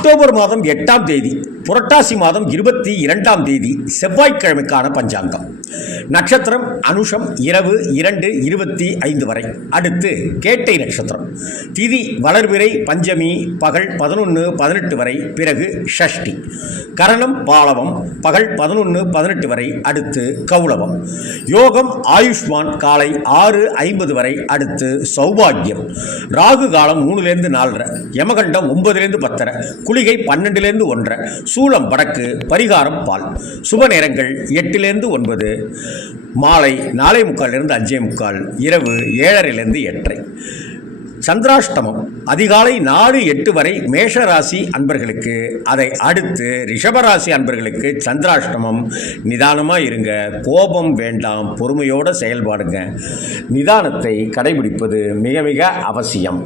October மாதம் 8ஆம் தேதி புரட்டாசி மாதம் 22ஆம் தேதி செவ்வாய்க்கிழமைக்கான பஞ்சாங்கம். நட்சத்திரம் அனுஷம் இரவு 2:25 வரை. அடுத்து கேட்டை நட்சத்திரம். திதி வளர்பிறை பஞ்சமி பகல் 11:18 வரை. பிறகு ஷஷ்டி. கரணம் பாலவம் பகல் 11:18 வரை. அடுத்து கௌளவம். யோகம் ஆயுஷ்மான் காலை 6:50 வரை. அடுத்து சௌபாகியம். ராகு காலம் 3-4, யமகண்டம் 9-10, குளிகை 12-1, சூலம் வடக்கு, பரிகாரம் பால். சுப நேரங்கள் 8-9, மாலை 4:45 5:45, இரவு 7:30 சந்திராஷ்டமம் அதிகாலை 4-8 வரை மேஷராசி அன்பர்களுக்கு. அதை அடுத்து ரிஷபராசி அன்பர்களுக்கு சந்திராஷ்டமம். நிதானமாக இருங்க, கோபம் வேண்டாம், பொறுமையோடு செயல்பாடுங்க. நிதானத்தை கடைபிடிப்பது மிக மிக அவசியம்.